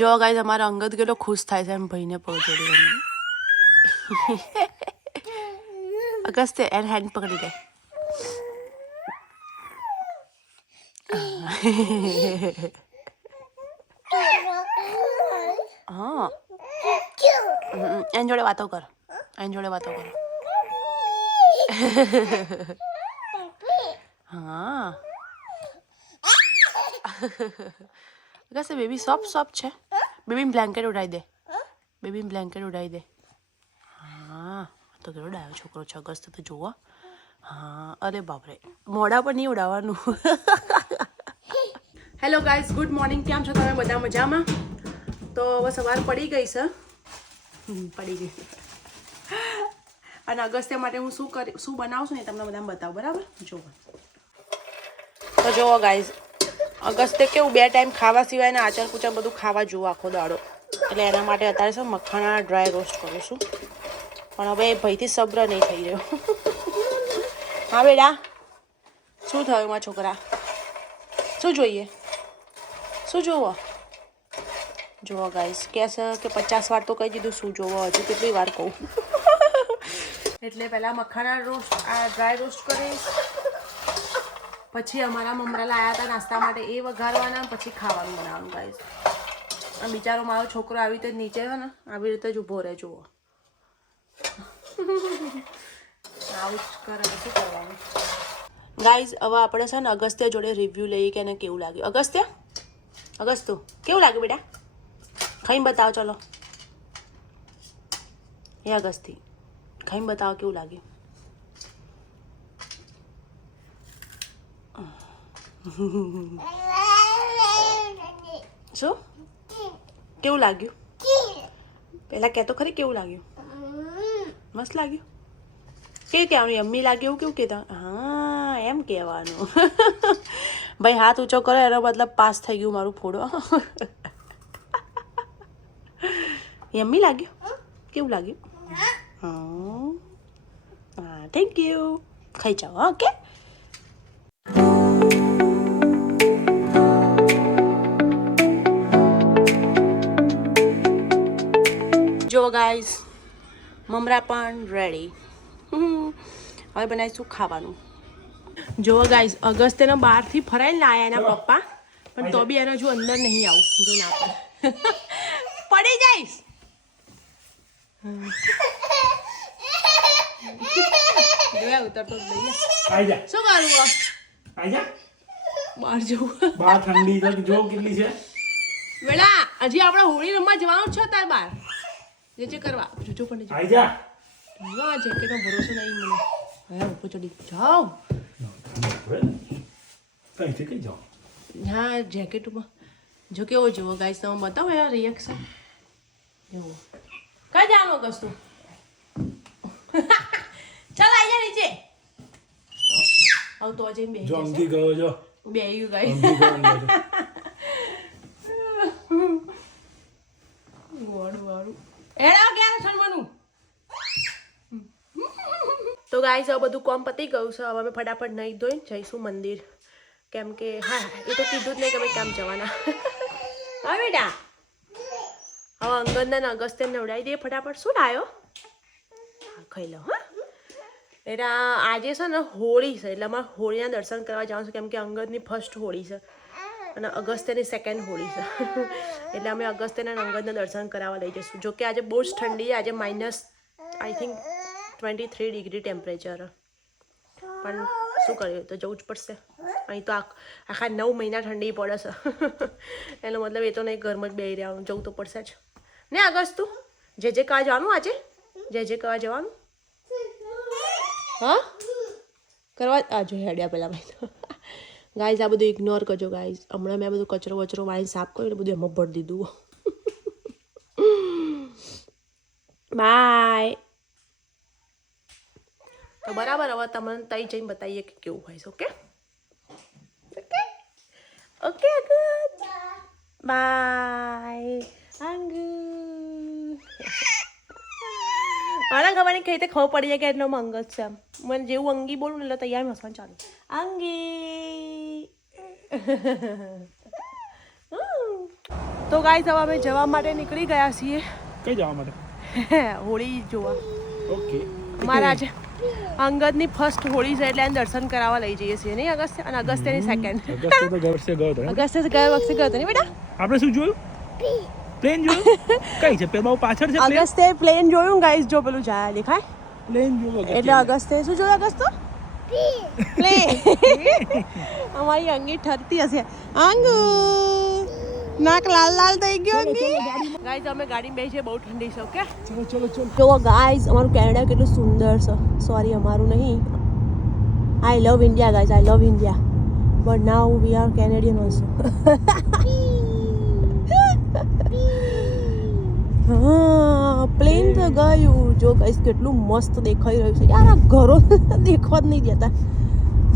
જો ગાઈસ અમારા અંગદ કેટલો ખુશ થાય છે એમ ભાઈને પહોંચાડી અગસ્ત્ય એન હેન્ડ પકડી દે હા એન જોડે વાતો કર હા અગસ્ત્ય બેબી સોફ્ટ છે બેબી બ્લેન્કેટ ઉડાવી દે હા તો કેવો ડાયો છોકરો છે અગસ્ત્ય તો જુઓ હા અરે બાપરે મોઢા પર નહીં ઉડાવવાનું હેલો ગાઈઝ ગુડ મોર્નિંગ કેમ છો તમે બધા મજામાં તો હવે સવાર પડી ગઈ છે અને અગસ્ત્ય માટે હું શું બનાવું છું ને તમને બધા બતાવું બરાબર જુઓ તો જુઓ ગાઈઝ અગસ્ત્ય કેવું 2 ટાઈમ ખાવા સિવાય ને આચાર કુચાર બધું ખાવા જુઓ આખો દાડો એટલે એના માટે અત્યારે છે મખાના ડ્રાય રોસ્ટ કરું છું પણ હવે ભયથી સબ્ર નહીં થઈ રહ્યો હા બેટા શું થયું મારા છોકરા શું જોઈએ શું જોવો જુઓ ગાઈસ કહેશે કે 50 વાર તો કહી દીધું શું જોવો હજુ કેટલી વાર કહું એટલે પહેલાં મખાના રોસ્ટ આ ડ્રાય રોસ્ટ કરીશ પછી અમારા મમરા લાવ્યા હતા નાસ્તા માટે એ વઘારવાના પછી ખાવાનું બનાવવાનું ગાઈસ આ બિચારો મારો છોકરો આવી રીતે નીચે છે ને આવી રીતે જ ઊભો રહે જુઓ આવું જ કરે શું કરવાનું ગાઈઝ હવે આપણે છે ને અગસ્ત્ય જોડે રિવ્યૂ લઈએ કે એને કેવું લાગ્યું અગસ્ત્ય કેવું લાગ્યું બેટા ખાઈને બતાવો ચલો એ અગસ્તી ખાઈને બતાવો કેવું લાગ્યું શું કેવું લાગ્યું પહેલાં કહેતો ખરી કેવું લાગ્યું મસ્ત લાગ્યું કે કહેવાનું યમ્મી લાગ્યું કેવું કહેતા હા એમ કહેવાનું ભાઈ હાથ ઊંચો કરો એનો મતલબ પાસ થઈ ગયું મારું ફોડો યમ્મી લાગ્યું કેવું લાગ્યું હા થેન્ક યુ ખાઈ જાઓ ઓકે જો ગાઈઝ મમરા પણ રેડી હવે બનાવીશું ખાવાનું જો ગાઈઝ અગસ્ત્યને બહારથી ફરાઈને લાયા એના પપ્પા પણ તો બી એને હજુ અંદર નહીં આવું જો ના પડી જઈશ ઉતરતો શું કરું બહાર જવું બહાર ઠંડી જો કેટલી છે બેટા હજી આપણે હોળી રમવા જવાનું છે તાર બહાર જે કરવા જોજો પણ આઈ જા ના જેકેટનો ભરોસો નહીં મને હા ઉપર ચડી જાઓ કઈ જાઓ હા જેકેટમાં જો કેવો જુઓ ગાઈસ તમે બતાવો યાર રિએક્શન જુઓ કઈ જવાનું કશું ચાલ આવી જા નીચે આવ તો આજે બે જો અંકી ગયો જો બે યુ ગાઈસ વાળું એડા ક્યારે છનવાનું તો ગાઈસ હવે બધું કામ પતી ગયું છે હવે અમે ફટાફટ નહીં ધોઈને જઈશું મંદિર કેમ કે હા એ તો કીધું જ નહીં કે અમે કેમ જવાના હા બેટા હવે અંગદને અગસ્ત્ય નવડાવી દઈએ ફટાફટ શું લાયો હા ખાઈ લો હા એટલે આજે છે ને હોળી છે એટલે અમારે હોળીના દર્શન કરવા જવાનું છે કેમ કે અંગદની ફર્સ્ટ હોળી છે અને અગસ્ત્યની સેકન્ડ હોળી છે એટલે અમે અગસ્ત્યના અંગદના દર્શન કરાવવા લઈ જઈશું જોકે આજે બહુ જ ઠંડી આજે minus I think 23 degree temperature પણ શું કર્યું તો જવું જ પડશે અહીં તો આખા 9 મહિના ઠંડી પડે છે એનો મતલબ એ તો નહીં ઘરમાં જ બેસી રહેવાનું જવું તો પડશે જ ને અગસ્તું જે કહેવા જવાનું આજે જે કહેવા જવાનું હા કરવા આ જો હેડ્યા પહેલાં ભાઈ તો ગાઈઝ આ બધું ઇગ્નોર કરજો ગાઈઝ હમણાં મેં બધું કચરો વાળીને સાફ કર્યું એટલે બધું એમાં ભરી દીધું બાય તો બરાબર હવે તમને તઈ જઈને બતાવીએ કે કેવું હોય છે ઓકે ઓકે ગુડ બાય અંગુ મને ખબર નહીં કઈ રીતે ખબર પડી જાય કે એટલો મંગત છે એમ મને જેવું અંગી બોલું ને એટલે તૈયાર હસવાનું ચાલુ અંગી તો ગાઈસ હવે અમે જવા માટે નીકળી ગયા છીએ કઈ જવા માટે? હોળી જોવા. ઓકે. અમારા આજે અંગદની ફર્સ્ટ હોળી છે એટલે એને દર્શન કરાવવા લઈ જઈએ છીએ નહીં અગસ્ત્ય? અને અગસ્ત્યની સેકન્ડ. અગસ્ત્ય તો ગયા વર્ષે ગયો હતો. અગસ્ત્ય ગયા વખતે ગયો હતો નહીં બેટા? આપણે શું જોયું? પ્લેન જોયું? કઈ છે પેલા પાછળ છે પ્લેન? અગસ્ત્ય પ્લેન જોયું ગાઈસ, જો પેલું જાય દેખાય પ્લેન જોયું. એટલે અગસ્ત્ય શું જોયું અગસ્ત્ય? પ્લેન. અમારી અંગી ઠરતી હશે. અંગુ નાક લાલ લાલ થઈ ગયો અંગી. ગાઈસ અમે ગાડી બેસીએ, બહુ ઠંડી છે. ઓકે ચલો ચલો ચલો. જો ગાઈસ અમારું કેનેડા કેટલું સુંદર છે. સોરી અમારું નહીં. I love India guys, I love India, but now we are Canadian also. હા પ્લેન તો ગયું. જો ગાઈસ કેટલું મસ્ત દેખાઈ રહ્યું છે યાર. આ ઘરો દેખવા જ નહીં દેતા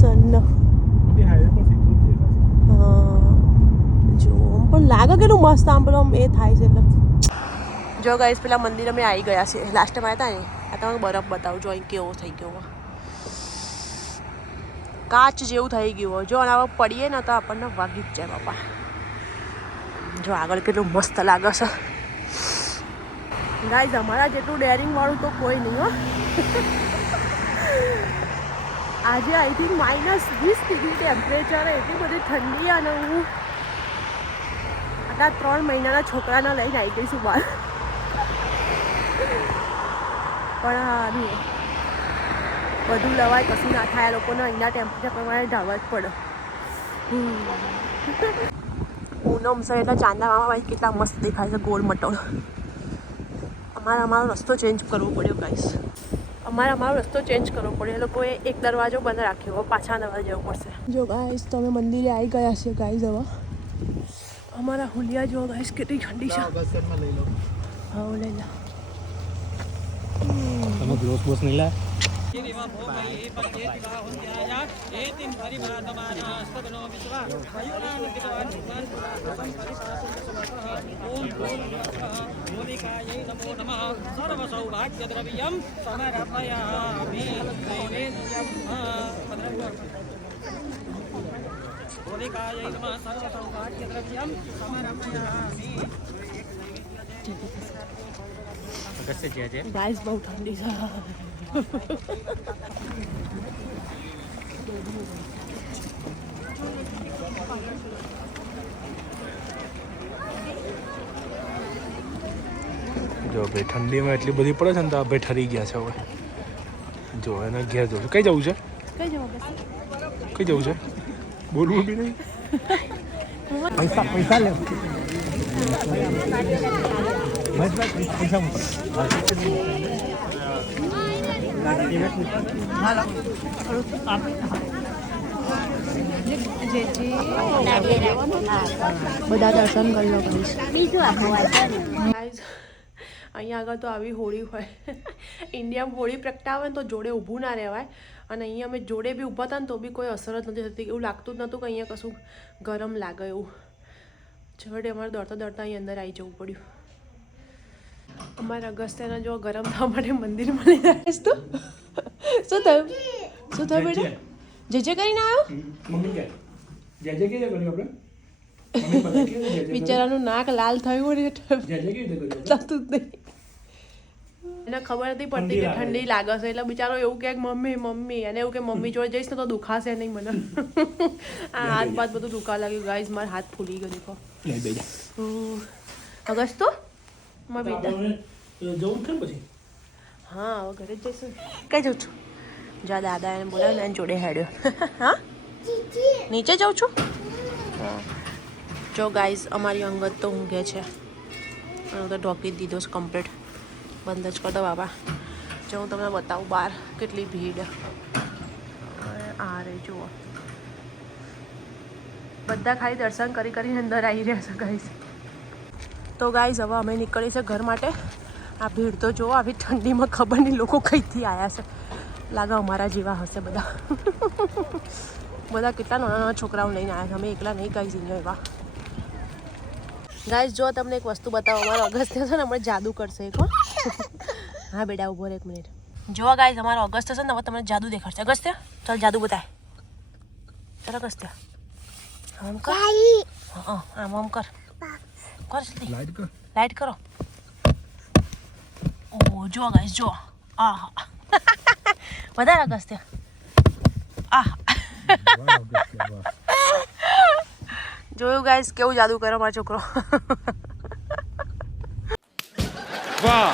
સન. હાઈવે પર સીધું જ દેખાય. હા જો પણ લાગે કેટલું મસ્ત આમ પેલો એ થાય છે એટલે. જો ગાઈસ પેલા મંદિર અમે આવી ગયા છે. લાસ્ટ ટાઈમ આવ્યા હતા ને. આ તમે બરફ બતાવું જો અહીં કેવો થઈ ગયો. કાચ જેવું થઈ ગયું. જો આના પર પડીએ ને તો આપણને વાગી જ જાય બાપા. જો આગળ કેટલું મસ્ત લાગે છે ગાઈસ. અમારા જેટલું ડેરિંગ વાળું તો કોઈ નહીં હો. આજે આઈ થિંક -20 ડિગ્રી ટેમ્પરેચર. એટલી બધી ઠંડી અને હું આટલા 3 મહિનાના છોકરાને લઈને આવી ગઈ છું બહાર. પણ હા બધું લવાય, કશું ના થાય. લોકોને અહીંના ટેમ્પરેચર પ્રમાણે ઢાળવા જ પડે. પૂનમ છે એટલે ચાંદા મામા કેટલા મસ્ત દેખાય છે, ગોળ મટોળ. અમારો રસ્તો ચેન્જ કરવો પડ્યો ગાઈસ. અમારો રસ્તો ચેન્જ કરવો પડ્યો. એ લોકોએ એક દરવાજો બંધ રાખ્યો, પાછા દરવાજે જવું પડશે. જો ગાઈસ તમે મંદિરે આવી ગયા છે ગાઈસ. હવે અમારા હુલિયા જો ગાઈસ કેટલી ઠંડી છે. હા લઈ લો. તમે ગ્લોવ્સ બોસ નહીં લાયા? ગાઈસ બહુ ઠંડી છે. જો ભાઈ ઠંડીમાં એટલી બધી પડે છે ને તો આ ભાઈ ઠરી ગયા છે હવે. જો એને ઘેર જવું છે. કઈ જવું છે? કઈ જવું છે? બોલવું બી નહીં. પૈસા લે. પૈસા બધા દર્શન કરી લો ગાઈસ. અહીંયા આગળ તો આવી હોળી હોય. ઇન્ડિયામાં હોળી પ્રગટાવે ને તો જોડે ઊભું ના રહેવાય. અને અહીંયા અમે જોડે બી ઊભા હતા ને તો બી કોઈ અસર જ નથી થતી. એવું લાગતું જ નહોતું કે અહીંયા કશું ગરમ લાગે એવું. છેવટે અમારે દોડતા દોડતા અહીં અંદર આવી જવું પડ્યું. અમારા અગસ્ત્યના જો ગરમ થવા માટે મંદિરમાં લઈ જાય તું. શું થયું? શું થયું બેટા? જે કરીને આવ્યો? મમ્મી કે જે કે કર્યું આપણે? મમ્મી બધા કે જે બિચારાનું નાક લાલ થયું ને કેવી રીતે કર્યું? થતું જ નહીં. એને ખબર નથી પડતી કે ઠંડી લાગે છે એટલે બિચારો એવું કહે કે મમ્મી મમ્મી. અને એવું કે મમ્મી જોડે જઈશ ને તો દુખાશે નહીં મને. આ હાથ બાદ બધું દુખા લાગ્યું ગાઈસ. મારા હાથ ફૂલી ગયો દેખો. અગસ્ત તો બેટા જવું છે પછી? હા હવે ઘરે જ જઈશું. કઈ જાઉં છું? જા દાદા એને બોલાવ ને જોડે હેડ્યો. હા નીચે જાઉં છું. જો ગાઈસ અમારી અંગત તો ઊંઘે છે. અને તો ઢોકી જ દીધો છે કમ્પ્લીટ. બંધ જ કરી દો બાબા. જો હું તમને બતાવું બહાર કેટલી ભીડ. આ રે જુઓ બધા ખાલી દર્શન કરી કરીને અંદર આવી રહ્યા છે ગાઈસ. તો ગાઈસ હવે અમે નીકળી છે ઘર માટે. આ ભીડ તો જુઓ. આવી ઠંડીમાં ખબર નહીં લોકો કઈથી આવ્યા છે. લાગે અમારા જેવા હશે બધા. બધા કેટલા નાના નાના છોકરાઓ લઈને આવ્યા છે. અમે એકલા નહીં ગાઈસ અહીંયા એવા. ગાઈસ જો તમને એક વસ્તુ બતાવો. અમારો અગસ્ત્ય છે ને હમણાં જાદુ કરશે એક. હા બેટા ઉભો રહે એક મિનિટ. જો ગાઈસ અમારો અગસ્ત્ય છે ને હવે તમને જાદુ દેખાડશે. અગસ્ત્ય ચાલ જાદુ બતાય. ચાલ અગસ્ત્ય આમ કર. હા આમ આમ કર. કર જલ્દી લાઈટ કર. લાઈટ કરો ઓ જો ગાઈસ જો આ વધારે અગસ્ત્ય આ વાહ, અગત્ય, વાહ. જોયું ગાઈસ કેવું જાદુ કરે મારો છોકરો વાહ